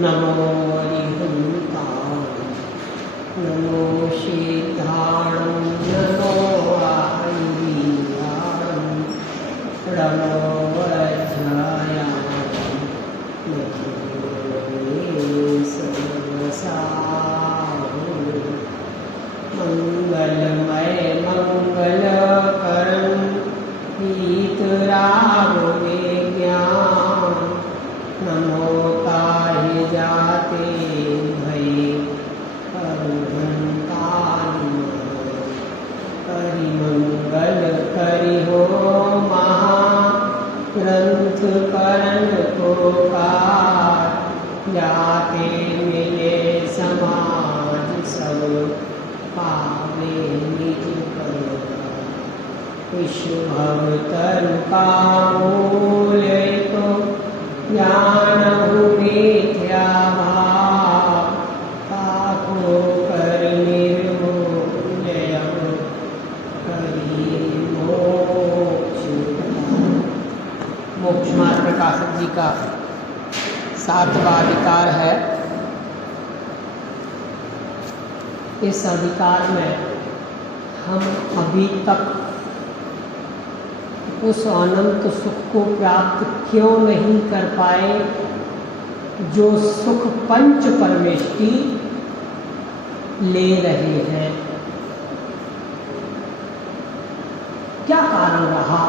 नमो अरिहन्ताय नमो सिद्धाणं नमो आयुर्वेदाणं नमो वज्रायां नमो सर्वसाहु मंगलमय मंगलकरं वीतरागविज्ञान नमो काहि जाते भये अरुहन्तानि हरिमंगल करि हो महाग्रंथ करण को कार जाते मिले समाज सब पावे निज पर विश्व भवतर का मूल्य तो ज्ञान मिथ्या भाव ताको कर निर्मूल्य करी मोक्ष। मोक्ष मार्ग प्रकाशक जी का 7वां अधिकार है। इस अधिकार में हम अभी तक उस अनंत सुख को प्राप्त क्यों नहीं कर पाए जो सुख पंच परमेष्टि ले रहे हैं? क्या कारण रहा?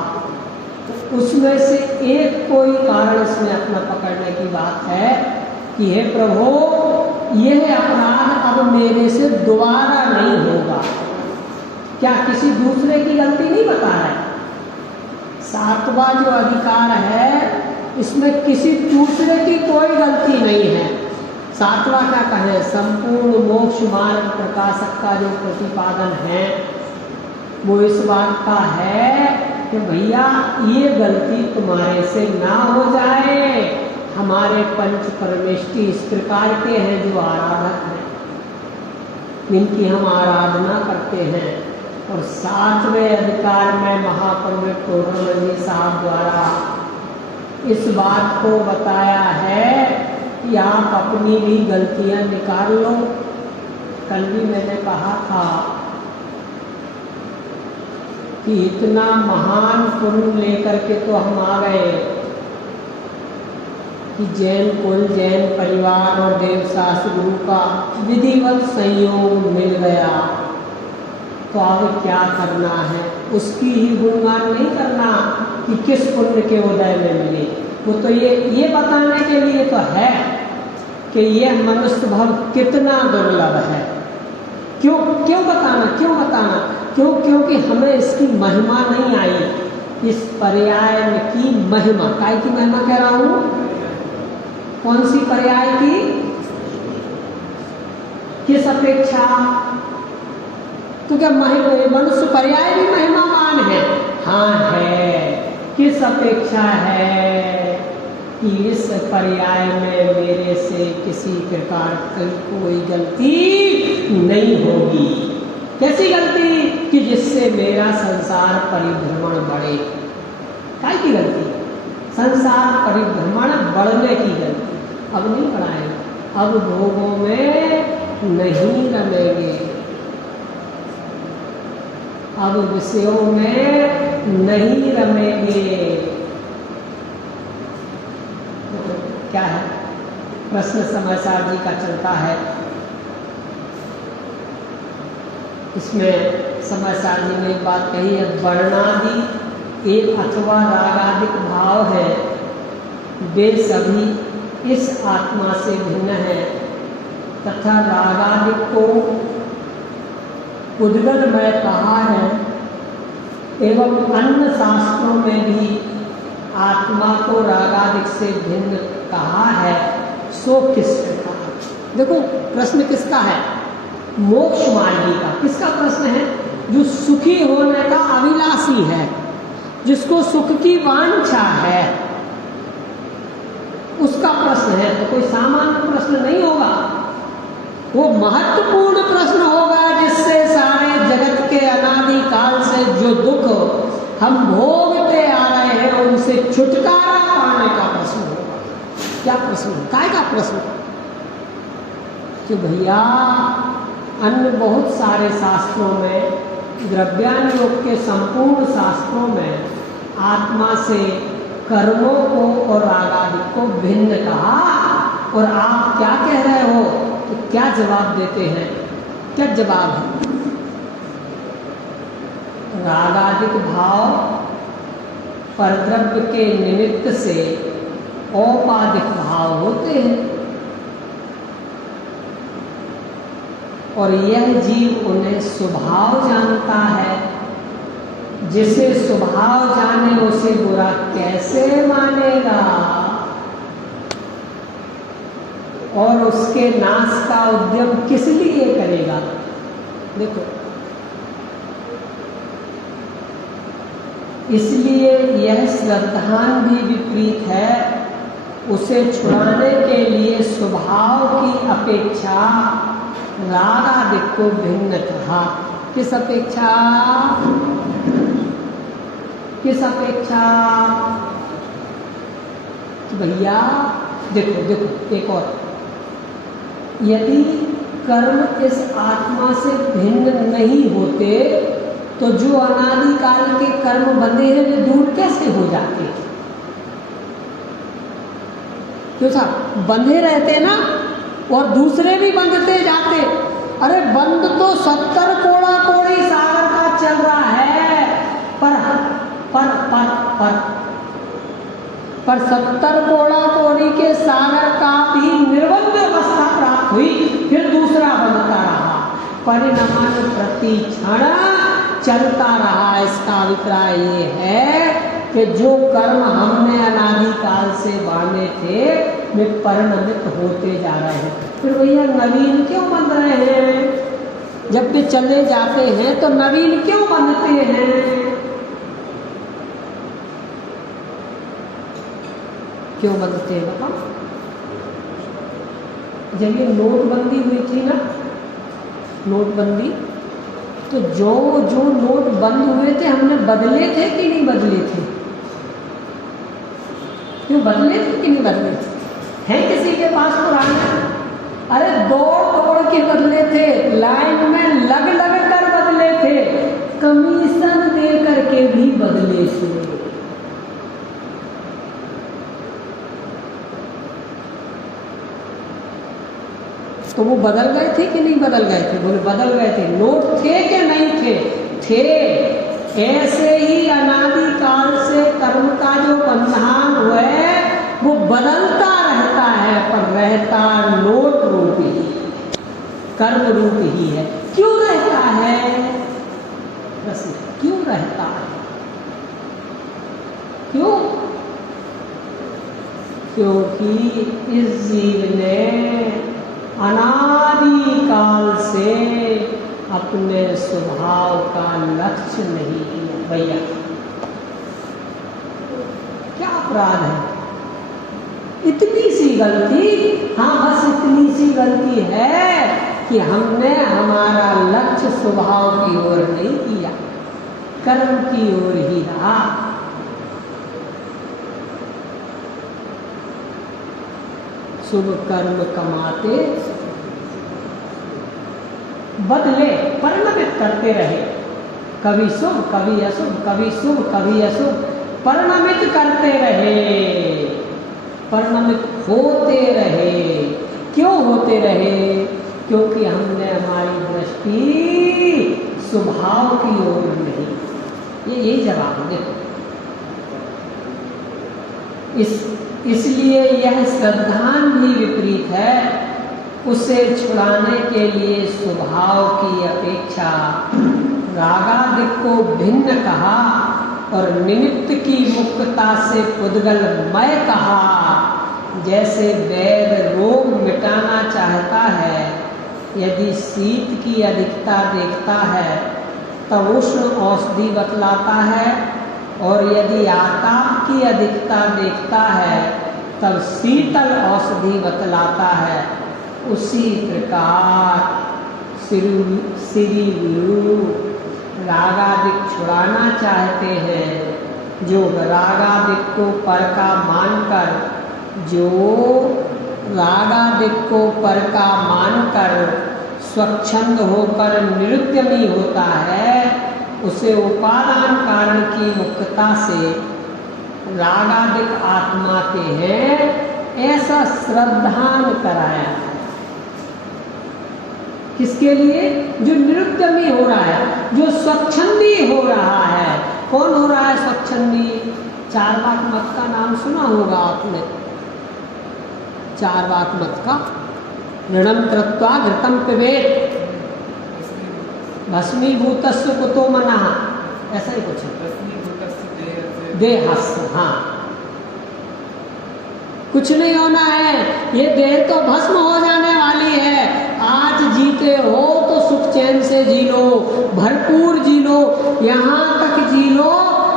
तो उसमें से एक कोई कारण इसमें अपना पकड़ने की बात है कि हे प्रभु, यह अपराध अब मेरे से दोबारा नहीं होगा। क्या किसी दूसरे की गलती नहीं बता रहा है? 7वां जो अधिकार है इसमें किसी दूसरे की कोई गलती नहीं है। 7वां क्या कहें, संपूर्ण मोक्ष मार्ग प्रकाशक का जो प्रतिपादन है वो इस बात का है कि भैया ये गलती तुम्हारे से ना हो जाए। हमारे पंच परमेष्टि इस प्रकार के हैं जो आराधक हैं, जिनकी हम आराधना करते हैं। और 7वें अधिकार में महापंडित टोडरमल साहब द्वारा इस बात को बताया है कि आप अपनी भी गलतियां निकाल लो। कल भी मैंने कहा था कि इतना महान पुण्य लेकर के तो हम आ गए कि जैन कुल, जैन परिवार और देवशास्त्र गुरु का विधिवत संयोग मिल गया। तो अब क्या करना है? उसकी ही गुणगान नहीं करना कि किस पुण्य के उदय में मिले। वो तो ये बताने के लिए तो है कि यह मनुष्य भव कितना दुर्लभ है। क्यों बताना? क्योंकि हमें इसकी महिमा नहीं आई। इस पर्याय की महिमा, काय की महिमा कह रहा हूँ? कौन सी पर्याय की? किस अपेक्षा? तो क्या मनुष्य पर्याय भी महिमावान है? हाँ है। किस अपेक्षा है कि इस पर्याय में मेरे से किसी प्रकार की कोई गलती नहीं होगी। कैसी गलती? कि जिससे मेरा संसार परिभ्रमण बढ़े। काय की गलती? संसार परिभ्रमण बढ़ने की गलती। अब नहीं बढ़ाएंगे, अब भोगों में नहीं रमेंगे, अब विषयों में नहीं रमेंगे। तो क्या है प्रश्न? समाचार जी का चलता है। इसमें समाचार जी ने एक बात कही है, वर्णादि एक अथवा रागादिक भाव है, वे सभी इस आत्मा से भिन्न है तथा रागादिक को उद्गत में कहा है एवं अन्य शास्त्रों में भी आत्मा को रागादिक से भिन्न कहा है। सो किस प्रकार? देखो प्रश्न किसका है? मोक्ष मार्गी का। किसका प्रश्न है? जो सुखी होने का अभिलाषी है, जिसको सुख की वांछा है, उसका प्रश्न है। तो कोई सामान्य प्रश्न नहीं होगा, वो महत्वपूर्ण प्रश्न होगा जिससे सारे जगत के अनादि काल से जो दुख हम भोगते आ रहे हैं उनसे छुटकारा पाने का प्रश्न होगा। क्या प्रश्न? काय का प्रश्न? कि भैया अन्य बहुत सारे शास्त्रों में, द्रव्यान योग के संपूर्ण शास्त्रों में आत्मा से कर्मों को और रागादि को भिन्न कहा, और आप क्या कह रहे हो? तो क्या जवाब देते हैं? क्या जवाब है? रागादिक भाव परद्रव्य के निमित्त से औपाधिक भाव होते हैं, और यह जीव उन्हें स्वभाव जानता है। जिसे स्वभाव जाने उसे बुरा कैसे मानेगा, और उसके नाश का उद्यम किस लिए करेगा? देखो, इसलिए यह श्रद्धान भी विपरीत है। उसे छुड़ाने के लिए स्वभाव की अपेक्षा रागादिक को भिन्न कहा। किस अपेक्षा? किस अपेक्षा? तो भैया देखो देखो, एक और, यदि कर्म इस आत्मा से भिन्न नहीं होते तो जो अनादिकाल के कर्म बंधे हैं वे दूर कैसे हो जाते? क्यों साहब? बंधे रहते ना, और दूसरे भी बंधते जाते। अरे बंद तो 70 कोड़ा कोड़ी सागर का चल रहा है, पर 70 कोड़ा कोड़ी के सागर का भी निर्बंध अवस्था प्राप्त हुई, फिर दूसरा बनता रहा, परिणाम प्रति क्षण चलता रहा। इसका अभिप्राय ये है कि जो कर्म हमने अनादिकाल से बांधे थे वे परिणमित होते जा रहे हैं। फिर भैया नवीन क्यों बन रहे हैं? जब वे चले जाते हैं तो नवीन क्यों बनते हैं? क्यों बनते हैं बताओ? जब ये नोटबंदी हुई थी ना, नोटबंदी, तो जो जो नोट बंद हुए थे हमने बदले थे कि नहीं बदले थे? क्यों बदले थे कि नहीं बदले थे? है किसी के पास पुराना? अरे दौड़ दौड़ के बदले थे, लाइन में लग लग कर बदले थे, कमीशन दे करके भी बदले थे। तो वो बदल गए थे कि नहीं बदल गए थे? बोले बदल गए थे। नोट थे कि नहीं थे? थे। ऐसे ही अनादिकाल से कर्म का जो बंधन है वो बदलता रहता है, पर रहता नोट रूप ही, कर्म रूप ही है। क्यों रहता है? प्रश्न, क्यों रहता है? क्यों? क्योंकि इस जीव ने अनादिकाल से अपने स्वभाव का लक्ष्य नहीं किया। भैया क्या अपराध है? इतनी सी गलती, हाँ बस इतनी सी गलती है कि हमने हमारा लक्ष्य स्वभाव की ओर नहीं किया, कर्म की ओर ही रहा। शुभ कर्म कमाते बदले परिणमित करते रहे, कभी शुभ कभी अशुभ, कभी शुभ कभी अशुभ, परिणमित करते रहे, परिणमित होते रहे। क्यों होते रहे? क्योंकि हमने हमारी दृष्टि स्वभाव की ओर नहीं। ये यही जवाब है। देखो, इसलिए यह श्रद्धान भी विपरीत है। उसे छुड़ाने के लिए स्वभाव की अपेक्षा रागादिक को भिन्न कहा, और निमित्त की मुक्तता से पुद्गलमय कहा। जैसे वैद्य रोग मिटाना चाहता है, यदि शीत की अधिकता देखता है तब उष्ण औषधि बतलाता है, और यदि आताप की अधिकता देखता है तब शीतल औषधि बतलाता है। उसी प्रकार श्री गुरु रागादिक छुड़ाना चाहते हैं। जो रागादिक को पर का मानकर जो रागादिक को पर का मानकर स्वच्छंद होकर निरुद्यमी होता है, उसे उपादान कारण की मुक्तता से रागादिक आत्मा के हैं ऐसा श्रद्धान कराया। किसके लिए? जो निरुद्यमी हो रहा है, जो स्वच्छंदी हो रहा है। कौन हो रहा है स्वच्छंदी? चार्वाक मत का नाम सुना होगा आपने। चार्वाक मत का ऋणम कृत्वा घृतम पिबेत भस्मीभूतस्य कुतो मनः, ऐसा ही कुछ है। देहस्य, हाँ, कुछ नहीं होना है, ये देह तो भस्म हो जाने वाली है। आज जीते हो तो सुख चैन से जी लो, भरपूर जी लो, यहाँ तक जी लो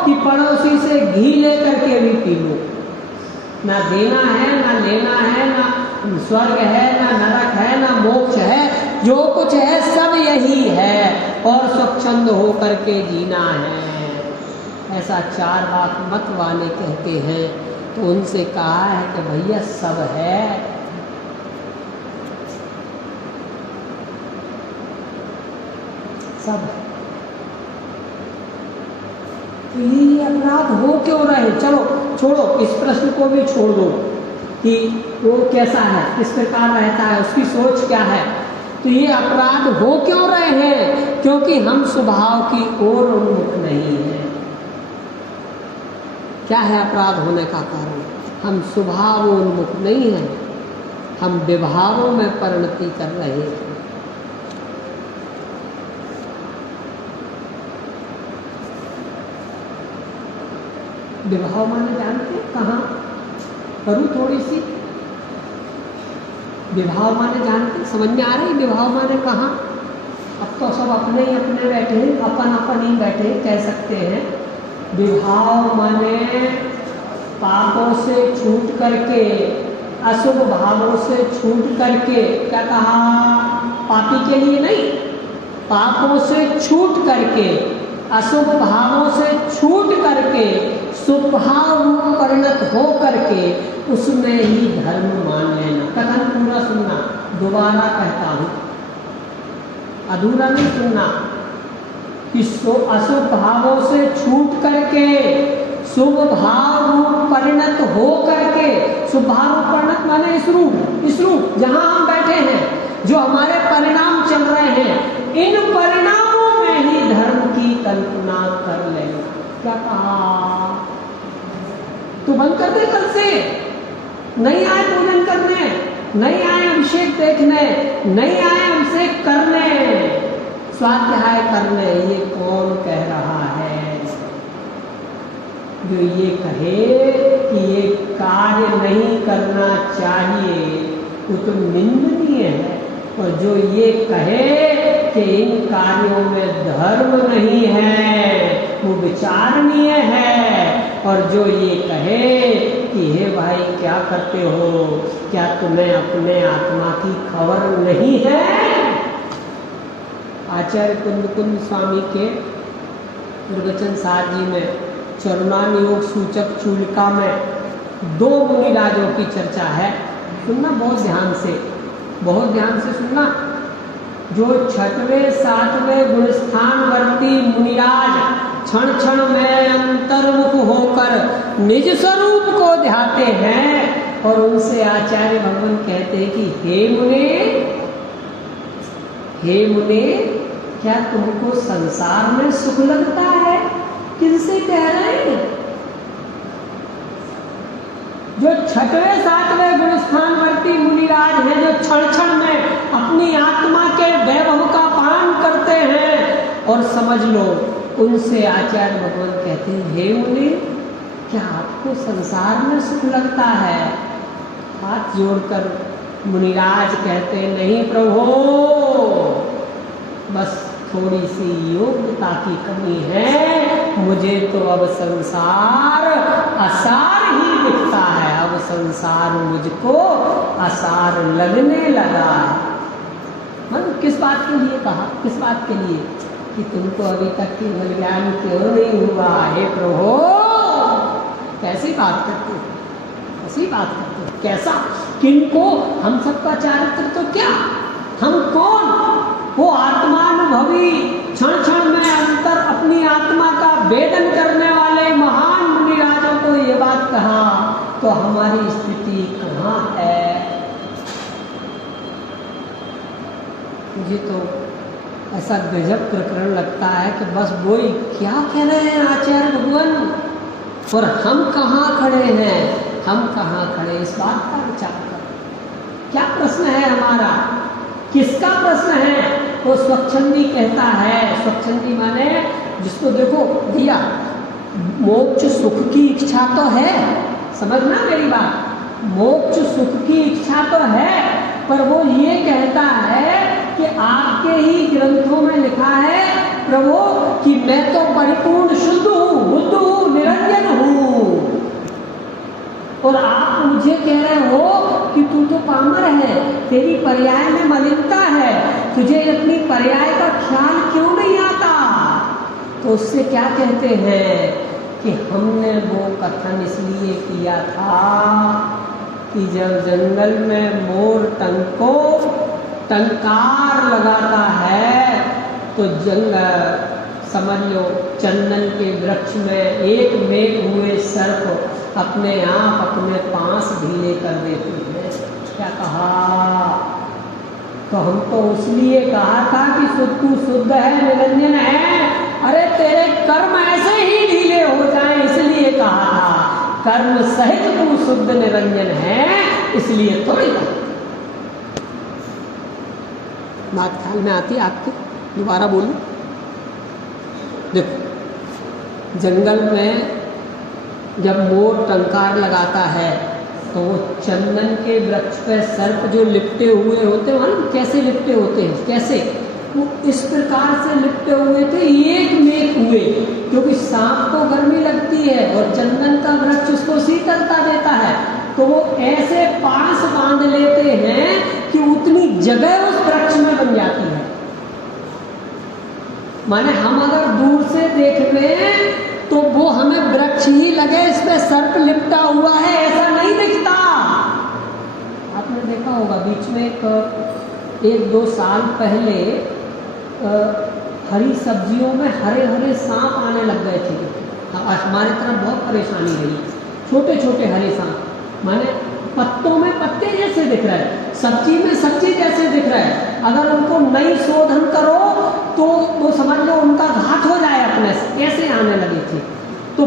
कि पड़ोसी से घी लेकर के भी पी लो। ना देना है, ना लेना है, ना स्वर्ग है, ना नरक है, ना मोक्ष है, जो कुछ है सब यही है और स्वच्छंद होकर के जीना है। ऐसा चार्वाक मत वाले कहते हैं। तो उनसे कहा है कि भैया सब है, सब है। तो ये अपराध हो क्यों रहे? चलो छोड़ो, इस प्रश्न को भी छोड़ दो कि वो कैसा है, किस प्रकार रहता है, उसकी सोच क्या है। तो ये अपराध हो क्यों रहे हैं? क्योंकि हम स्वभाव की ओर उन्मुख नहीं है। क्या है अपराध होने का कारण? हम स्वभाव उन्मुख नहीं हैं, हम विभावों में परिणति कर रहे हैं। विभाव माने जानते हैं कहाँ? करूँ थोड़ी सी? विभाव माने जानते, समझ में आ रही? विभाव माने कहाँ? अब तो सब अपने ही अपने बैठे हैं, अपन अपन ही बैठे हैं, कह सकते हैं। विभाव माने पापों से छूट करके, अशुभ भावों से छूट करके, क्या कहा? पापी के लिए नहीं, पापों से छूट करके, अशुभ भावों से छूट करके, स्वभाव रूप परिणत हो करके उसमें ही धर्म मान लेना। कथन पूरा सुनना, दोबारा कहता हूँ, अधूरा नहीं सुनना। कि अशुभ भावों से छूट करके शुभ भाव रूप परिणत हो करके, शुभ भाव रूप परिणत माने इस रूप जहाँ हम बैठे हैं, जो हमारे परिणाम चल रहे हैं, इन परिणामों में ही धर्म की कल्पना कर लेना। क्या कहा? तो बंद कर दे, कल से नहीं आए पूजन करने, नहीं आए अभिषेक देखने, नहीं आए अभिषेक करने, स्वाध्याय करने। ये कौन कह रहा है? जो ये कहे कि ये कार्य नहीं करना चाहिए वो तो निंदनीय है, और जो ये कहे कि इन कार्यों में धर्म नहीं है वो विचारणीय है। और जो ये कहे कि हे भाई क्या करते हो, क्या तुम्हें अपने आत्मा की खबर नहीं है? आचार्य कुंद स्वामी के प्रवचन सार जी में चरुणान योग सूचक चूलिका में 2 मुनिराजों की चर्चा है। सुनना बहुत ध्यान से, बहुत ध्यान से सुनना। जो 6वें 7वें गुणस्थानवर्ती मुनिराज क्षण क्षण में अंतर्मुख होकर निज स्वरूप को ध्याते हैं, और उनसे आचार्य भगवान कहते हैं कि हे मुने, क्या तुमको संसार में सुख लगता है? किनसे कह रहे हैं? जो 6वें 7वें गुणस्थानवर्ती मुनिराज हैं, जो क्षण क्षण में अपनी आत्मा के वैभव का पान करते हैं, और समझ लो उनसे आचार्य भगवान कहते हैं हे मुनि, क्या आपको संसार में सुख लगता है? हाथ जोड़कर मुनिराज कहते नहीं प्रभु, बस थोड़ी सी योग्यता की कमी है, मुझे तो अब संसार असार ही दिखता है, अब संसार मुझको असार लगने लगा है। मतलब किस बात के लिए कहा? किस बात के लिए? कि तुमको अभी तक केवल ज्ञान क्यों नहीं हुआ? हे प्रभु, कैसी बात करते हो, कैसी बात करते हो, कैसा किनको? हम सबका चारित्र तो क्या, हम कौन? वो आत्मानुभवी क्षण क्षण में अंतर अपनी आत्मा का वेदन करने वाले महान मुनिराजों को ये बात कहा, तो हमारी स्थिति कहाँ है? मुझे तो ऐसा गजब प्रकरण लगता है कि बस वही क्या कह रहे हैं आचार्य भगवान, और हम कहाँ खड़े हैं, हम कहाँ खड़े, इस बात का विचार करो। क्या प्रश्न है हमारा, किसका प्रश्न है? वो स्वच्छंदी कहता है, स्वच्छंदी माने जिसको देखो भैया मोक्ष सुख की इच्छा तो है, समझना मेरी बात, मोक्ष सुख की इच्छा तो है, पर वो ये कहता है कि आपके ही ग्रंथों में लिखा है प्रभु कि मैं तो परिपूर्ण शुद्ध हूँ, बुद्ध हूँ, निरंजन हूँ, और आप मुझे कह रहे हो कि तू तो पामर है, तेरी पर्याय में मलिनता है, तुझे अपनी पर्याय का ख्याल क्यों नहीं आता? तो उससे क्या कहते हैं कि हमने वो कथन इसलिए किया था कि जब जंगल में मोर टंकार लगाता है तो समझ लो चंदन के वृक्ष में एक मेघ हुए सर्प अपने आप अपने पांस ढीले कर देते हैं। क्या कहा? तो हम तो उसलिए कहा था कि तू शुद्ध है, निरंजन है, अरे तेरे कर्म ऐसे ही ढीले हो जाएं इसलिए कहा था, कर्म सहित तू शुद्ध निरंजन है इसलिए थोड़ी कहा। बात ख्याल में आती है आपके? दोबारा बोलूं? देखो जंगल में जब मोर टंकार लगाता है तो वो चंदन के वृक्ष पे सर्प जो लिपटे हुए होते हैं, कैसे लिपटे होते हैं, कैसे वो इस प्रकार से लिपटे हुए थे, एक मेघ हुए, क्योंकि सांप को गर्मी लगती है और चंदन का वृक्ष उसको शीतलता देता है, तो वो ऐसे पास बांध लेते हैं कि उतनी जगह उस वृक्ष में बन जाती है। माने हम अगर दूर से देख रहे हैं तो वो हमें वृक्ष ही लगे, इस पे सर्प लिपटा हुआ है ऐसा नहीं दिखता। आपने देखा होगा बीच में एक दो साल पहले हरी सब्जियों में हरे हरे सांप आने लग गए थे। हमारे तरफ बहुत परेशानी रही, छोटे छोटे हरे सांप, माने पत्तों में पत्ते जैसे दिख रहे हैं, सब्जी में सब्जी जैसे दिख रहा है, अगर उनको नहीं शोधन करो तो वो समझ लो उनका घात हो जाए अपने से, कैसे आने लगे थे। तो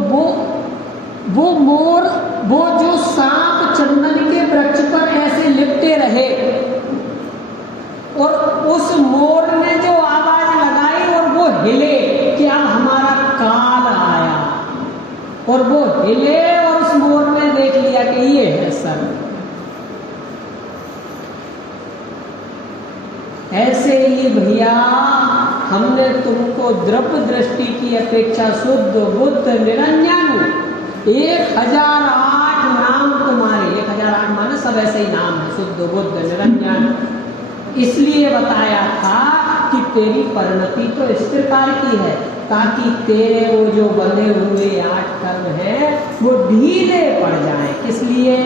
वो मोर, वो जो सांप चंदन के वृक्ष पर ऐसे लिपटे रहे और उस मोर ने जो आवाज लगाई और वो हिले कि अब हमारा काल आया, और वो हिले और उस मोर ने देख लिया कि ये है सर्प। ऐसे ही भैया हमने तुमको द्रव्य दृष्टि की अपेक्षा शुद्ध बुद्ध निरंजन 1008 नाम तुम्हारे, 1008 माने सब ऐसे ही नाम है, शुद्ध बुद्ध निरंजन, इसलिए बताया था कि तेरी परिणति तो इस प्रकार की है ताकि तेरे वो जो बंधे हुए 8 कर्म हैं वो ढीले पड़ जाएं। किस लिए?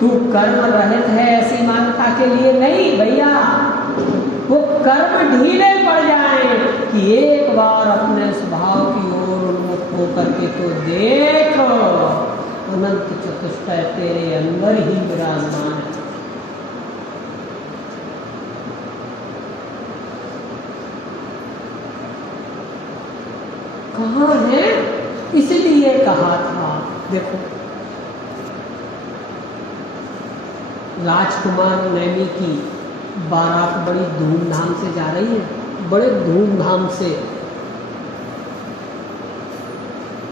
तू कर्म रहित है ऐसी मान्यता के लिए नहीं भैया, वो कर्म ढीले पड़ जाएं कि एक बार अपने स्वभाव की ओर उन्मुख होकर के तो देख, अनंत चतुष्टय तेरे अंदर ही विराजमान है। कहाँ है? इसलिए कहा था। देखो राजकुमार नैमी की बारात बड़ी धूमधाम से जा रही है, बड़े धूमधाम से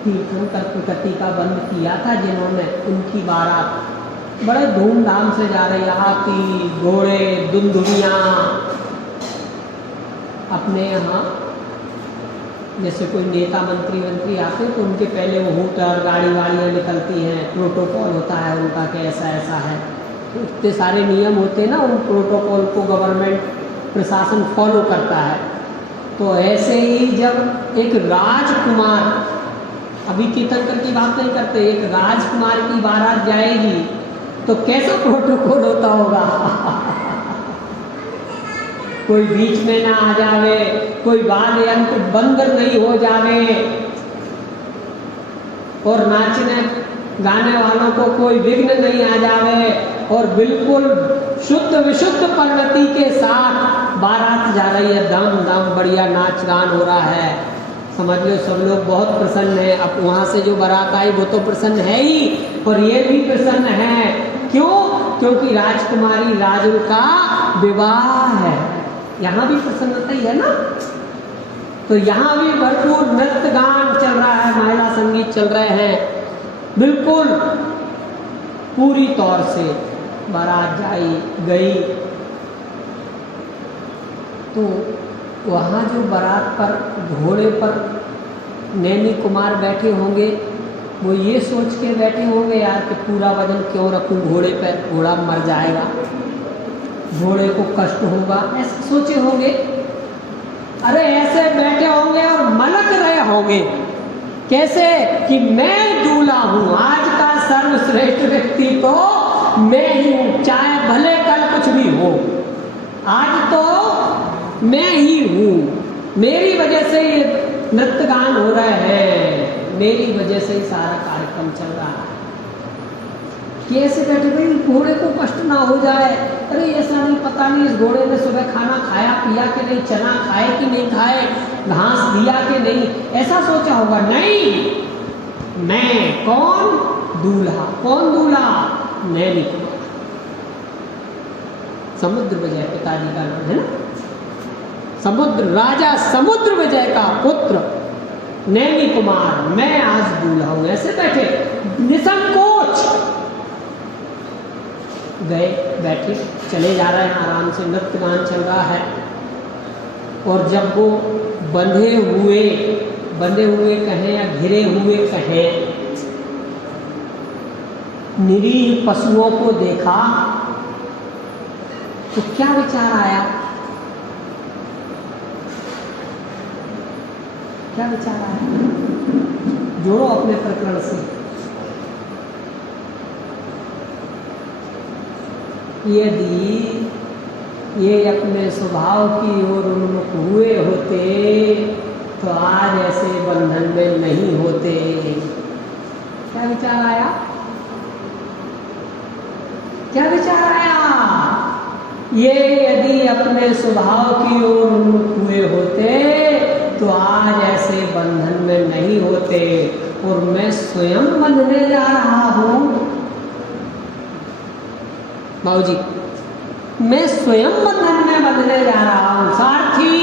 तीर्थंकर प्रकृति का बंद किया था जिन्होंने, उनकी बारात बड़े धूमधाम से जा रही है। हाथी घोड़े दुंदुभियाँ, अपने यहाँ जैसे कोई नेता मंत्री आते हैं तो उनके पहले वो हूटर गाड़ी वाड़ियाँ निकलती हैं, प्रोटोकॉल होता है उनका कि ऐसा ऐसा है, तो इतने सारे नियम होते हैं ना, उन प्रोटोकॉल को गवर्नमेंट प्रशासन फॉलो करता है। तो ऐसे ही जब एक राजकुमार, अभी तीर्थंकर की बात नहीं करते, एक राजकुमार की बारात जाएगी तो कैसा प्रोटोकॉल होता होगा। कोई बीच में ना आ जावे, कोई वाद्य यंत्र बंद नहीं हो जावे, और नाचने गाने वालों को कोई विघ्न नहीं आ जावे, और बिल्कुल शुद्ध विशुद्ध परिणति के साथ बारात जा रही है, दम दम बढ़िया नाच गान हो रहा है। समझ लो सब लोग बहुत प्रसन्न है। अब वहाँ से जो बारात आई वो तो प्रसन्न है ही, और ये भी प्रसन्न है। क्यों? क्योंकि राजकुमारी राजू का विवाह है। यहाँ भी प्रसन्नता ही है ना। तो यहाँ भी भरपूर नृत्य गान चल रहा है, महिला संगीत चल रहे हैं, बिल्कुल पूरी तौर से बारात गई। तो वहाँ जो बारात पर घोड़े पर नैनी कुमार बैठे होंगे, वो ये सोच के बैठे होंगे यार कि पूरा वजन क्यों रखूं घोड़े पर, घोड़ा मर जाएगा, घोड़े को कष्ट होगा, ऐसे सोचे होंगे। अरे ऐसे बैठे होंगे और मलक रहे होंगे कैसे कि मैं दूल्हा हूँ, आज का सर्वश्रेष्ठ व्यक्ति तो मैं ही हूँ, चाहे भले कल कुछ भी हो, आज तो मैं ही हूँ, मेरी वजह से ये नृत्य गान हो रहे हैं, मेरी वजह से ही सारा कार्यक्रम चल रहा है। कैसे बैठे भाई घोड़े को कष्ट ना हो जाए। अरे ऐसा नहीं, पता नहीं इस घोड़े ने सुबह खाना खाया पिया कि नहीं, चना खाए कि नहीं खाए, घास दिया कि नहीं, ऐसा सोचा होगा। नहीं, मैं कौन? दूल्हा। कौन दूल्हा? नैनी कुमार। समुद्र विजय पिताजी का नाम है ना, समुद्र राजा समुद्र विजय का पुत्र नैनी कुमार, मैं आज दूल्हा हूं। ऐसे बैठे निसंकोच गए, बैठे चले जा रहे हैं आराम से, नृत्य गान चल रहा है। और जब वो बंधे हुए कहें या घिरे हुए कहें निरीह पशुओं को देखा तो क्या विचार आया? क्या विचार आया? जोड़ो अपने प्रकरण से। यदि ये अपने स्वभाव की ओर उन्मुख हुए होते तो आज ऐसे बंधन में नहीं होते। क्या विचार आया? क्या विचार आया? ये यदि अपने स्वभाव की ओर उन्मुख हुए होते तो आज ऐसे बंधन में नहीं होते, और मैं स्वयं बंधने जा रहा हूं। बाबूजी, मैं स्वयं बंधन में बंधने जा रहा हूं। सारथी,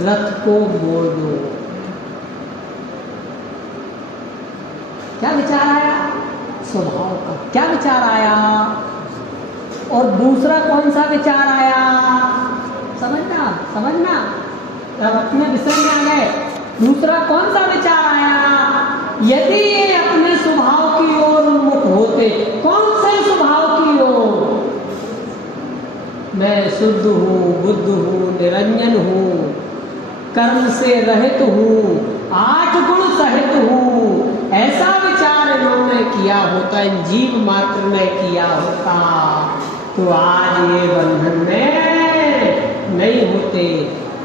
रथ को मोड़ दो। क्या विचार आया? स्वभाव का क्या विचार आया? और दूसरा कौन सा विचार आया? समझना अब अपने विषय में आ गए। दूसरा कौन सा विचार आया? यदि ये अपने स्वभाव की ओर उन्मुख होते, कौन से स्वभाव की ओर? मैं शुद्ध हूँ, बुद्ध हूँ, निरंजन हूँ, कर्म से रहित हूँ, 8 गुण सहित हूँ, ऐसा विचार इन्होंने किया होता, इन जीव मात्र ने किया होता तो आज ये बंधन में नहीं होते।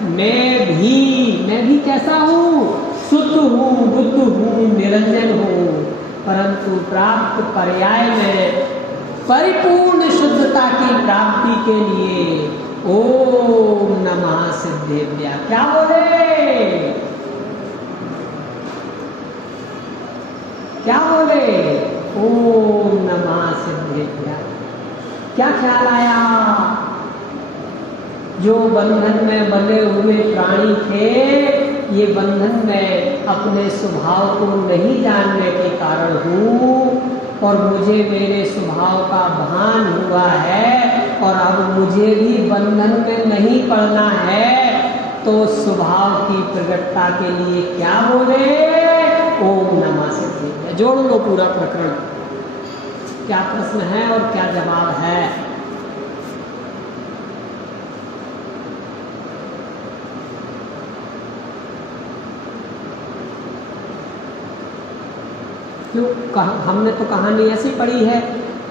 मैं भी कैसा हूँ? शुद्ध हूँ, बुद्ध हूँ, निरंजन हूँ, परंतु प्राप्त पर्याय में परिपूर्ण शुद्धता की प्राप्ति के लिए ओम नमः सिद्धेभ्यः। क्या बोले? क्या बोले? ओम नमः सिद्धेभ्यः। क्या ख्याल आया? जो बंधन में बंधे हुए प्राणी थे, ये बंधन में अपने स्वभाव को नहीं जानने के कारण हूँ, और मुझे मेरे स्वभाव का भान हुआ है, और अब मुझे भी बंधन में नहीं पड़ना है, तो स्वभाव की प्रगटता के लिए क्या बोले? ओम नमः सिद्धेभ्यः। जोड़ लो पूरा प्रकरण। क्या प्रश्न है और क्या जवाब है? क्यों? हमने तो कहानी ऐसी पढ़ी है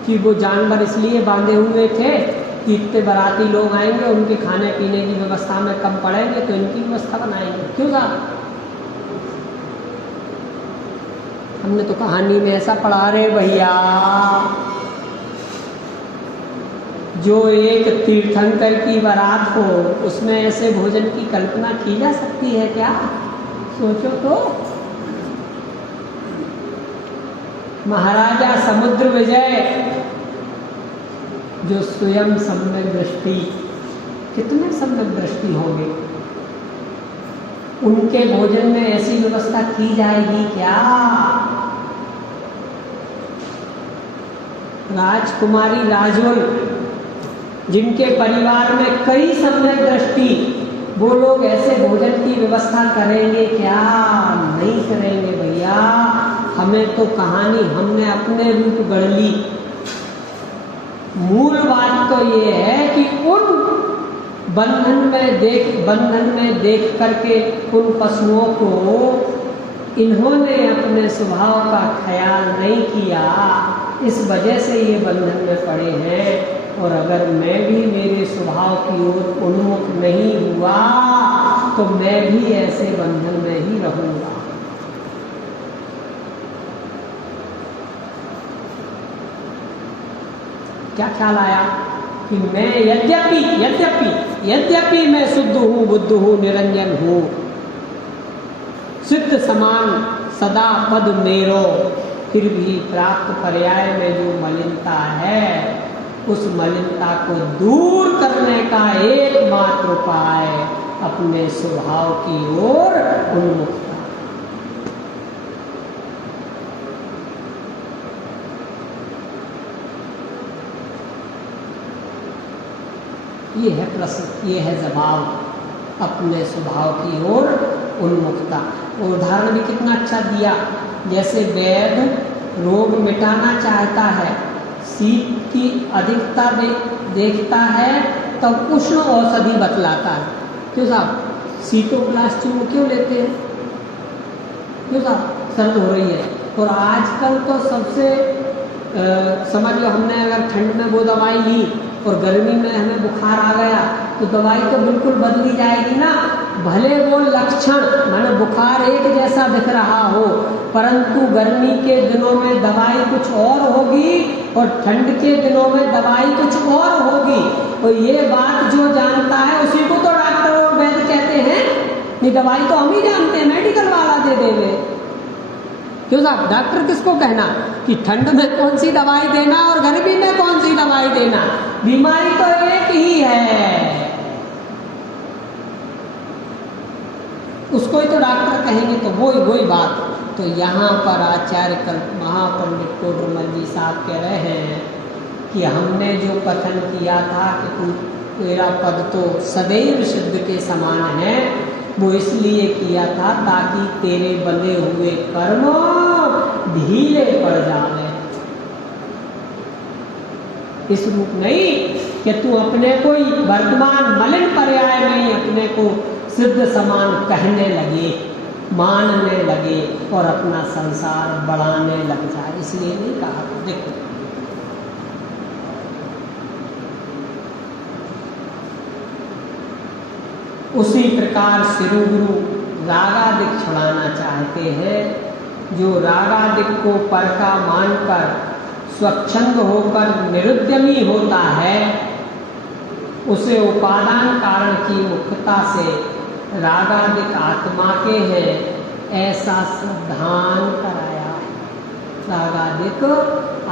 कि वो जानवर इसलिए बांधे हुए थे कि इतने बाराती लोग आएंगे, उनके खाने पीने की व्यवस्था में कम पड़ेंगे तो इनकी व्यवस्था बनाएंगे। क्यों साहब? हमने तो कहानी में ऐसा पढ़ा रे भैया। जो एक तीर्थंकर की बारात हो उसमें ऐसे भोजन की कल्पना की जा सकती है क्या? सोचो तो। महाराजा समुद्र विजय जो स्वयं सम्यक दृष्टि, कितने सम्यक दृष्टि होंगे, उनके भोजन में ऐसी व्यवस्था की जाएगी क्या? राजकुमारी राजवल जिनके परिवार में कई सम्यक दृष्टि, वो लोग ऐसे भोजन की व्यवस्था करेंगे क्या? नहीं करेंगे भैया। हमें तो कहानी हमने अपने रूप गढ़ ली। मूल बात तो ये है कि उन बंधन में देख करके उन पशुओं को इन्होंने अपने स्वभाव का ख्याल नहीं किया, इस वजह से ये बंधन में पड़े हैं। और अगर मैं भी मेरे स्वभाव की ओर उन्मुख नहीं हुआ तो मैं भी ऐसे बंधन में ही रहूंगा। क्या ख्याल आया कि मैं यद्यपि मैं शुद्ध हूँ, बुद्ध हूँ, निरंजन हूँ, सिद्ध समान सदा पद मेरो, फिर भी प्राप्त पर्याय में जो मलिनता है उस मलिनता को दूर करने का एकमात्र उपाय अपने स्वभाव की ओर उन्मुखता। ये है प्रश्न, ये है जवाब, अपने स्वभाव की ओर उन्मुखता। उदाहरण भी कितना अच्छा दिया, जैसे वैद्य रोग मिटाना चाहता है, शीत की अधिकता देखता है तब उष्ण औषधि बतलाता है। क्यों साहब? शीतोप्लास्ट चूर्ण क्यों लेते हैं? क्यों साहब? सर्द हो रही है। और आजकल तो सबसे समझ लो, हमने अगर ठंड में वो दवाई ली और गर्मी में हमें बुखार आ गया तो दवाई तो बिल्कुल बदली जाएगी ना। भले वो लक्षण माने बुखार एक जैसा दिख रहा हो, परंतु गर्मी के दिनों में दवाई कुछ और होगी और ठंड के दिनों में दवाई कुछ और होगी। और ये बात जो जानता है उसी को तो डॉक्टर और वैद्य कहते हैं। नहीं, दवाई तो हम ही जानते हैं, मेडिकल वाला दे देंगे। क्यों साहब? डॉक्टर किसको कहना कि ठंड में कौन सी दवाई देना और गर्मी में कौन सी दवाई देना? बीमारी तो एक ही है, उसको ही तो डॉक्टर कहेंगे। तो वही बात। तो यहाँ पर आचार्य महापंडित टोडरमल जी साहब कह रहे हैं कि हमने जो कथन किया था कि तेरा पद तो सदैव सिद्ध के समान है, वो इसलिए किया था ताकि तेरे बंधे हुए कर्म ढीले पड़ जाए। इस रूप नहीं कि तू अपने को ही वर्तमान मलिन पर्याय में ही अपने को सिद्ध समान कहने लगे, मानने लगे और अपना संसार बढ़ाने लग जाए, इसलिए नहीं कहा। देखो उसी प्रकार सिरु गुरु रागादिक छुड़ाना चाहते हैं। जो रागादिक को पर का मानकर स्वच्छंद होकर निरुद्यमी होता है, उसे उपादान कारण की मुख्यता से रागादिक आत्मा के हैं ऐसा श्रद्धान कराया है। रागादिक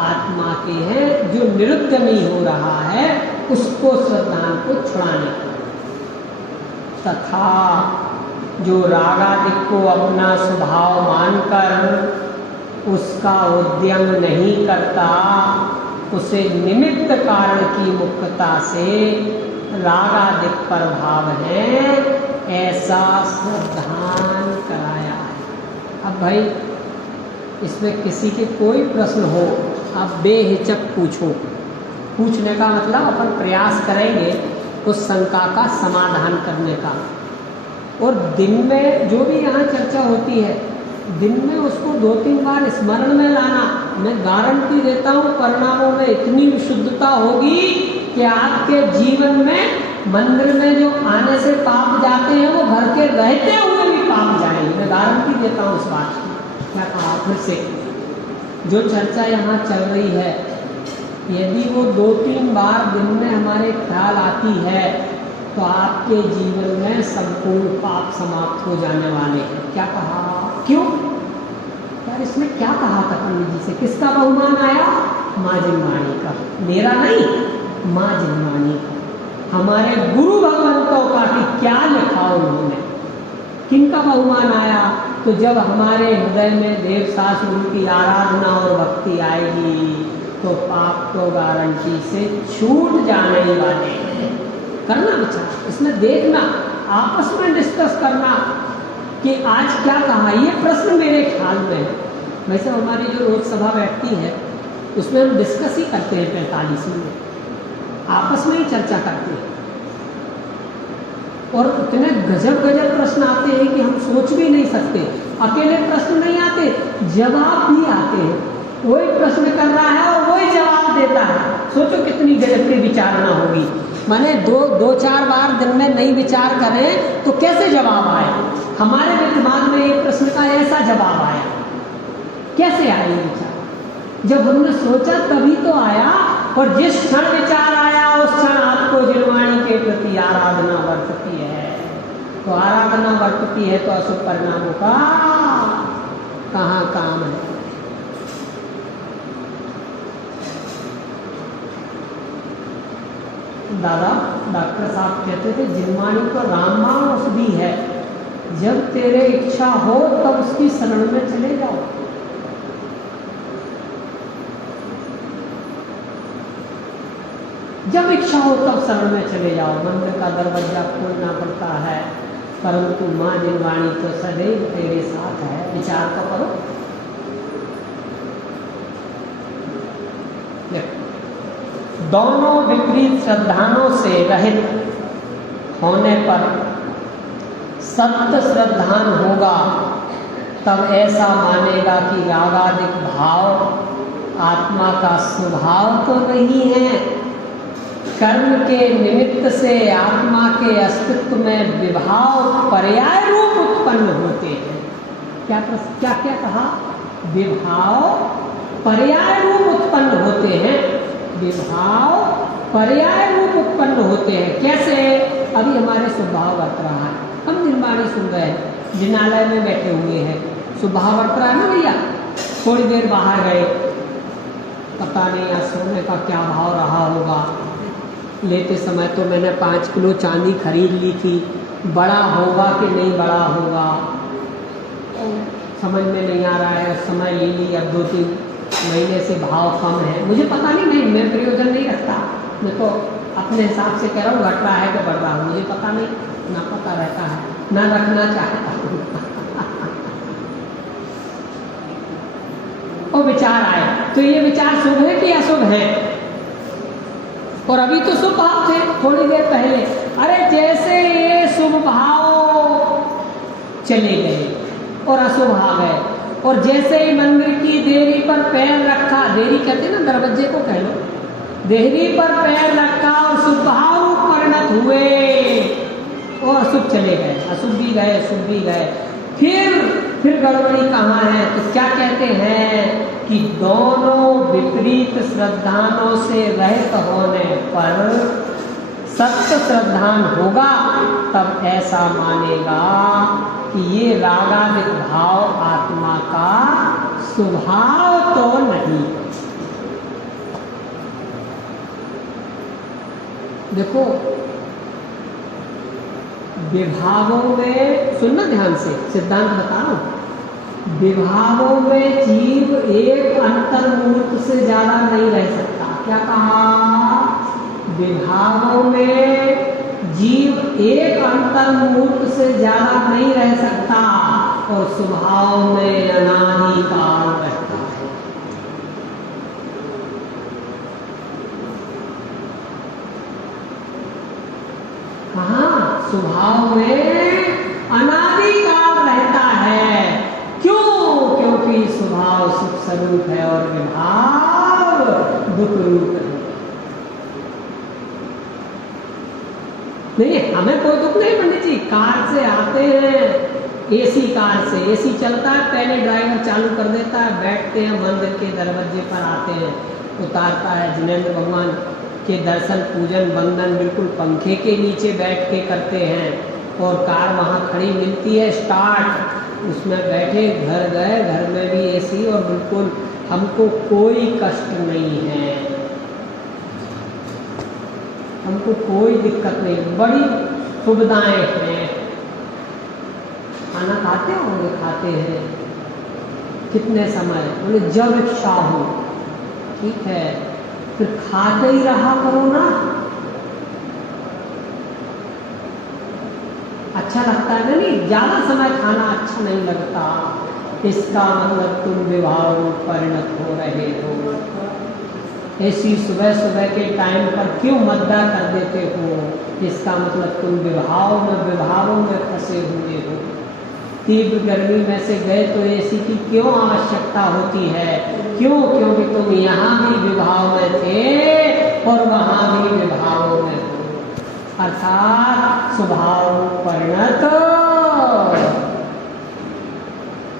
आत्मा के हैं, जो निरुद्यमी हो रहा है उसको श्रद्धान को छुड़ाने का। तथा जो रागादिक को अपना स्वभाव मानकर उसका उद्यम नहीं करता, उसे निमित्त कारण की मुक्तता से रागादिक प्रभाव है ऐसा श्रद्धान कराया है। अब भाई इसमें किसी के कोई प्रश्न हो आप बेहिचक पूछो। पूछने का मतलब अपन प्रयास करेंगे उस शंका का समाधान करने का। और दिन में जो भी यहाँ चर्चा होती है दिन में उसको 2-3 बार स्मरण में लाना। मैं गारंटी देता हूँ परिणामों में इतनी विशुद्धता होगी कि आपके जीवन में मंदिर में जो आने से पाप जाते हैं वो घर के रहते हुए भी पाप जाएंगे। मैं गारंटी देता हूँ इस बात की। क्या कहा फिर से, जो चर्चा यहाँ चल रही है यदि वो 2-3 बार दिन में हमारे ख्याल आती है तो आपके जीवन में संपूर्ण पाप समाप्त हो जाने वाले हैं। क्या कहा, क्यों यार, इसमें क्या कहा था पंडित जी से? किसका बहुमान आया? माँ जिनवाणी का, मेरा नहीं, माँ जिनवाणी का, हमारे गुरु भगवंतों का कि क्या लिखा उन्होंने। किनका बहुमान आया? तो जब हमारे हृदय में देव शास्त्र की आराधना और भक्ति आएगी तो पाप तो गारंटी से छूट जाने वाले हैं। करना विचार, इसमें देखना, आपस में डिस्कस करना कि आज क्या कहा। ये प्रश्न मेरे ख्याल में है। वैसे हमारी जो रोज सभा बैठती है उसमें हम डिस्कस ही करते हैं, 45 मिनट आपस में ही चर्चा करते हैं और इतने गजब गजब प्रश्न आते हैं कि हम सोच भी नहीं सकते। अकेले प्रश्न नहीं आते, जवाब भी आते हैं। वही प्रश्न कर रहा है और वही जवाब देता है। सोचो कितनी गजब की विचारणा होगी। माने 2-4 बार दिन में नहीं विचार करें तो कैसे जवाब आए? हमारे दिमाग में एक प्रश्न का ऐसा जवाब आया, कैसे आया ये विचार? जब हमने सोचा तभी तो आया। और जिस क्षण विचार आया उस क्षण आपको जिनवाणी के प्रति आराधना वर्तती है। तो आराधना वर्तती है तो अशुभ परिणामों का कहाँ काम है? दादा डॉक्टर साहब कहते थे जिनवाणी तो रामबाण औषधि है, जब तेरे इच्छा हो तब उसकी शरण में चले जाओ। जब इच्छा हो तब शरण में चले जाओ। मंदिर का दरवाजा खोलना पड़ता है परंतु माँ जिनवाणी तो सदैव तेरे साथ है। विचार तो करो। दोनों विपरीत श्रद्धाओं से रहित होने पर सत्य श्रद्धान होगा तब ऐसा मानेगा कि रागादिक भाव आत्मा का स्वभाव तो नहीं है। कर्म के निमित्त से आत्मा के अस्तित्व में विभाव पर्याय रूप उत्पन्न होते हैं। क्या क्या कहा? विभाव पर्याय रूप उत्पन्न होते हैं। विभाव पर्याय रूप उत्पन्न होते हैं। कैसे? अभी हमारे स्वभाव वर्त रहा है, हम जिनवाणी सुन रहे हैं, जिनालय में बैठे हुए हैं, स्वभाव वर्त रहा है ना भैया। थोड़ी देर बाहर गए, पता नहीं आज सोने का क्या भाव रहा होगा। लेते समय तो मैंने 5 किलो चांदी खरीद ली थी, बड़ा होगा कि नहीं बड़ा होगा समझ में नहीं आ रहा है। समय ले ली, अब 2-3 महीने से भाव कम है, मुझे पता नहीं, मैं प्रयोजन नहीं रखता। मैं तो अपने हिसाब से कह रहा हूँ, घट रहा है कि बढ़ रहा हूँ, मुझे पता नहीं, ना पता रहता है, ना रखना चाहता हूँ। और विचार आए तो ये विचार शुभ है कि अशुभ है? और अभी तो शुभ भाव थे थोड़ी देर पहले। अरे जैसे ये शुभ भाव चले गए और अशुभ आ गए, और जैसे ही मंदिर की देहरी पर पैर रखा, देहरी कहते हैं ना, दरवाजे को कह लो, देहरी पर पैर रखा और शुभ भाव रूप परिणत हुए और अशुभ चले गए। अशुभ भी गए, शुभ भी गए। फिर गड़बड़ी कहाँ है? तो क्या कहते हैं कि दोनों विपरीत श्रद्धाओं से रहित होने पर सत्य श्रद्धान होगा तब ऐसा मानेगा कि ये रागादिक भाव आत्मा का स्वभाव तो नहीं। देखो विभागों में, सुनना ध्यान से, सिद्धांत बताओ। विभागों में जीव एक अंतर्मूर्त से ज्यादा नहीं रह सकता। क्या कहा? विभागों में जीव एक अंतर्मूर्त से ज्यादा नहीं रह सकता और स्वभाव में अनादिकाल रहता है। हाँ, स्वभाव में अनादिकाल रहता है। क्यों? क्योंकि स्वभाव सुख स्वरूप है और विभाव दुख रूप है। नहीं, हमें कोई दुख नहीं पंडित जी। कार से आते हैं, एसी कार से, एसी चलता है, पहले ड्राइवर चालू कर देता है, बैठते हैं, मंदिर के दरवाजे पर आते हैं, उतारता है, जिनेंद्र भगवान के दर्शन पूजन वंदन बिल्कुल पंखे के नीचे बैठ के करते हैं, और कार वहाँ खड़ी मिलती है, स्टार्ट, उसमें बैठे, घर गए, घर में भी एसी, और बिल्कुल हमको कोई कष्ट नहीं है, हमको कोई दिक्कत नहीं, बड़ी सुविधाएं हैं। खाना खाते होंगे? खाते हैं। कितने समय? बोले जब इच्छा हो। ठीक है, फिर खाते ही रहा करो ना। अच्छा लगता है नहीं? ज्यादा समय खाना अच्छा नहीं लगता। इसका मतलब तुम विभाव रूप परिणत हो रहे हो। ऐसी सुबह सुबह के टाइम पर क्यों मद्दा कर देते हो? इसका मतलब तुम विभावों में फंसे हुए हो। तीव्र गर्मी में से गए तो एसी की क्यों आवश्यकता होती है? क्यों? क्योंकि तुम यहाँ भी विभाव में थे और वहाँ भी विभाव में हो, अर्थात स्वभाव परिणत,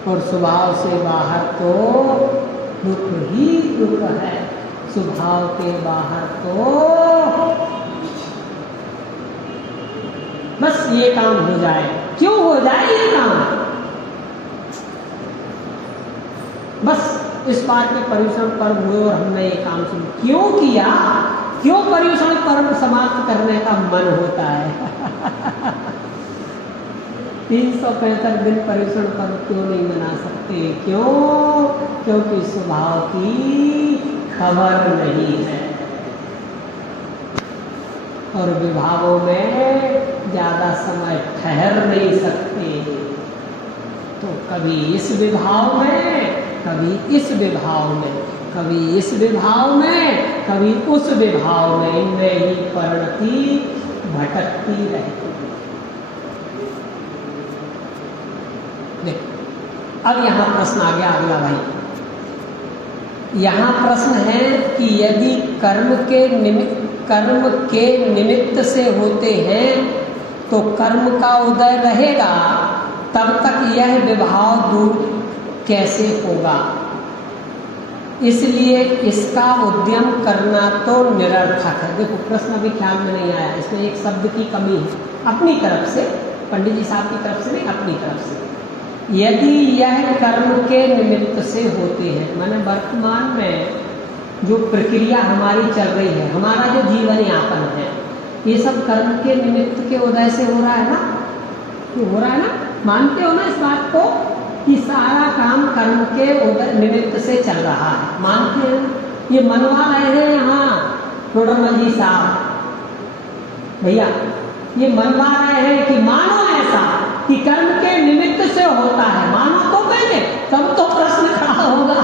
और स्वभाव से बाहर तो दुख ही दुख है। स्वभाव के बाहर तो बस ये काम हो जाए। क्यों हो जाए ये काम? बस इस बात के पर्यूषण पर्व हुए और हमने ये काम शुरू क्यों किया? क्यों पर्यूषण पर्व समाप्त करने का मन होता है? 365 दिन पर्यूषण पर्व क्यों नहीं मना सकते? क्यों? क्योंकि स्वभाव की खबर नहीं है और विभावों में ज्यादा समय ठहर नहीं सकते। तो कभी इस विभाव में, कभी इस विभाव में, कभी इस विभाव में, कभी उस विभाव में, इनमें ही परिणति भटकती रहती है। देखो, अब यहाँ प्रश्न आ गया अगला भाई। यहाँ प्रश्न है कि यदि कर्म के निमित्त से होते हैं तो कर्म का उदय रहेगा, तब तक यह विभाव दूर कैसे होगा? इसलिए इसका उद्यम करना तो निरर्थक है। देखो, प्रश्न अभी ख्याल में नहीं आया, इसमें एक शब्द की कमी है अपनी तरफ से, पंडित जी साहब की तरफ से नहीं, अपनी तरफ से। यदि यह कर्म के निमित्त से होते हैं, माने वर्तमान में जो प्रक्रिया हमारी चल रही है, हमारा जो जीवन यापन है, ये सब कर्म के निमित्त के उदय से हो रहा है ना? ये हो रहा है ना? मानते हो ना इस बात को कि सारा काम कर्म के उदय निमित्त से चल रहा है? मानते हैं? ये मनवा रहे हैं यहाँ प्रोडमल जी साहब भैया, ये मनवा रहे हैं कि मानो ऐसा कि कर्म के निमित्त से होता है। मानो तो कहेंगे, तब तो प्रश्न खड़ा होगा।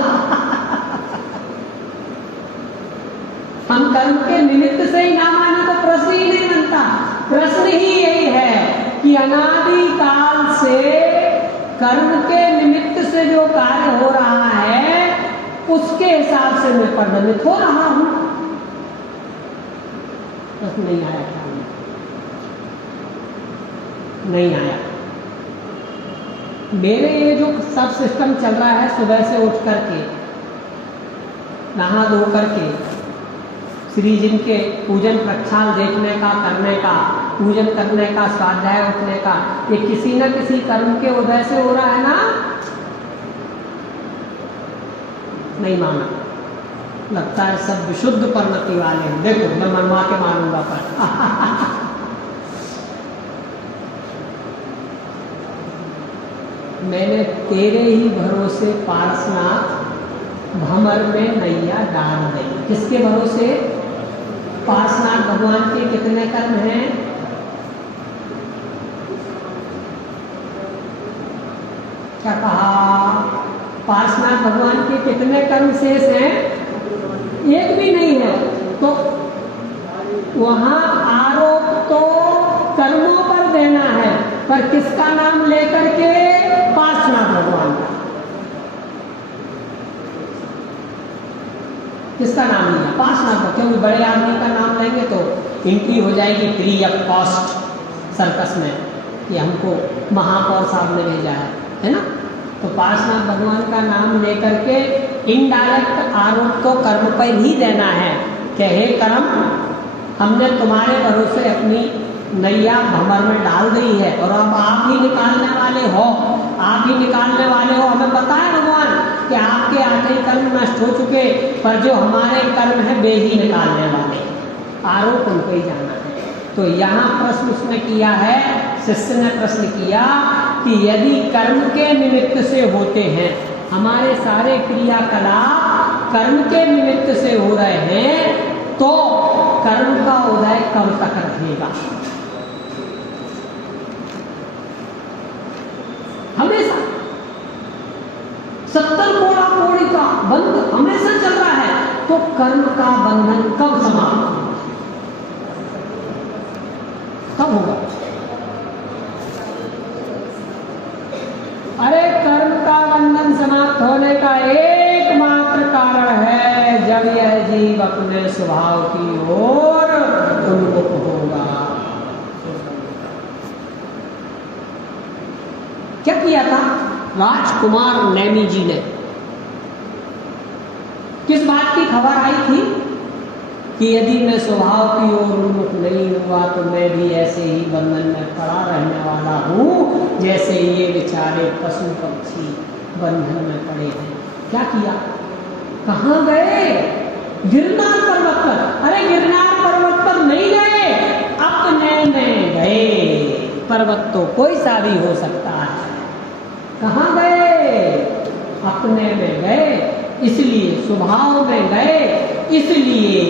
हम कर्म के निमित्त से ही ना माने तो प्रश्न ही नहीं बनता। प्रश्न ही यही है कि अनादिकाल से कर्म के निमित्त से जो कार्य हो रहा है उसके हिसाब से मैं परिणमित हो रहा हूं। प्रश्न नहीं आया क्या? नहीं आया। मेरे ये जो सब सिस्टम चल रहा है, सुबह से उठ करके नहा धो करके श्री जिनके पूजन प्रक्षाल देखने का, करने का, पूजन करने का, स्वाध्याय उठने का, ये किसी न किसी कर्म के उदय से हो रहा है ना? नहीं माना। लगता है सब विशुद्ध परिणति वाले हैं। देखो, मैं मनवा के मानूंगा पर मैंने तेरे ही भरोसे पार्श्वनाथ भंवर में नैया डाल दी। किसके भरोसे? पार्श्वनाथ भगवान के कितने कर्म हैं? क्या कहा? पार्श्वनाथ भगवान के कितने कर्म शेष हैं? एक भी नहीं है। तो वहां आरोप तो कर्मों पर देना है, पर किसका नाम लेकर के? पार्श्वनाथ भगवान का। किसका नाम लिया? पार्श्वनाथ का। क्योंकि बड़े आदमी का नाम लेंगे तो एंट्री हो जाएगी फ्री ऑफ कॉस्ट सर्कस में, कि हमको महापौर साहब ने भेजा है ना। तो पार्श्वनाथ भगवान का नाम लेकर के इनडायरेक्ट आरोप तो कर्म पर ही देना है कि हे कर्म, हमने तुम्हारे भरोसे अपनी नैया भंवर में डाल दी है और अब आप ही निकालने वाले हो, आप ही निकालने वाले हो। हमें पता है भगवान कि आपके आखिरी कर्म नष्ट हो चुके, पर जो हमारे कर्म है वे ही निकालने वाले। आरोप उनको ही जाना है। तो यहाँ प्रश्न उसने किया है, शिष्य ने प्रश्न किया कि यदि कर्म के निमित्त से होते हैं, हमारे सारे क्रियाकलाप कर्म के निमित्त से हो रहे हैं, तो कर्म का उदय कब तक रहेगा? हमेशा 70 कोड़ा कोड़ी का बंध हमेशा चल रहा है, तो कर्म का बंधन कब समाप्त होगा? कब होगा? अरे कर्म का बंधन समाप्त होने का एकमात्र कारण है जब यह जीव अपने स्वभाव की ओर उन्मुख होगा। क्या किया था राजकुमार नेमी जी ने? किस बात की खबर आई थी कि यदि मैं स्वभाव की ओर उन्मुख नहीं हुआ तो मैं भी ऐसे ही बंधन में पड़ा रहने वाला हूँ जैसे ये बेचारे पशु पक्षी बंधन में पड़े हैं। क्या किया? कहाँ गए? गिरनार पर्वत पर। अरे गिरनार पर्वत पर नहीं गए, अपने में गए। पर्वत तो कोई सा भी हो सकता है। कहाँ गए? अपने में गए, इसलिए स्वभाव में गए, इसलिए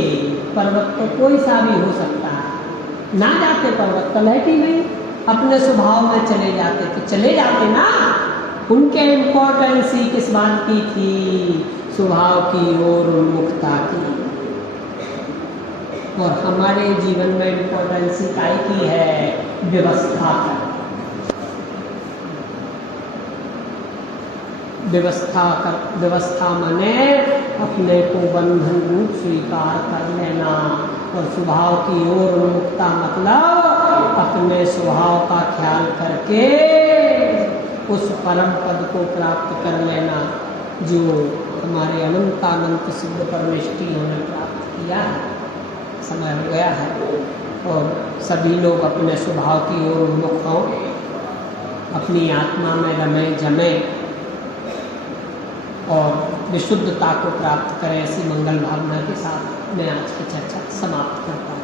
पर्वत तो कोई सा भी हो सकता है। ना जाते पर्वत तल है कि नहीं, अपने स्वभाव में चले जाते तो चले जाते ना। उनके इम्पोर्टेंस ही किस बात की थी? स्वभाव की ओर उन्मुखता की। और हमारे जीवन में इम्पोर्टेंस काय की है? व्यवस्था का। व्यवस्था माने अपने को बंधन रूप स्वीकार कर लेना, और स्वभाव की ओर उन्मुखता मतलब अपने स्वभाव का ख्याल करके उस परम पद को प्राप्त कर लेना जो हमारे अनंतानंत सिद्ध परमेष्टियों ने प्राप्त किया है। समय हो गया है और सभी लोग अपने स्वभाव की ओर उन्मुख हों, अपनी आत्मा में रमे जमे और विशुद्धता को प्राप्त करें। ऐसी मंगल भावना के साथ मैं आज की चर्चा समाप्त करता हूँ।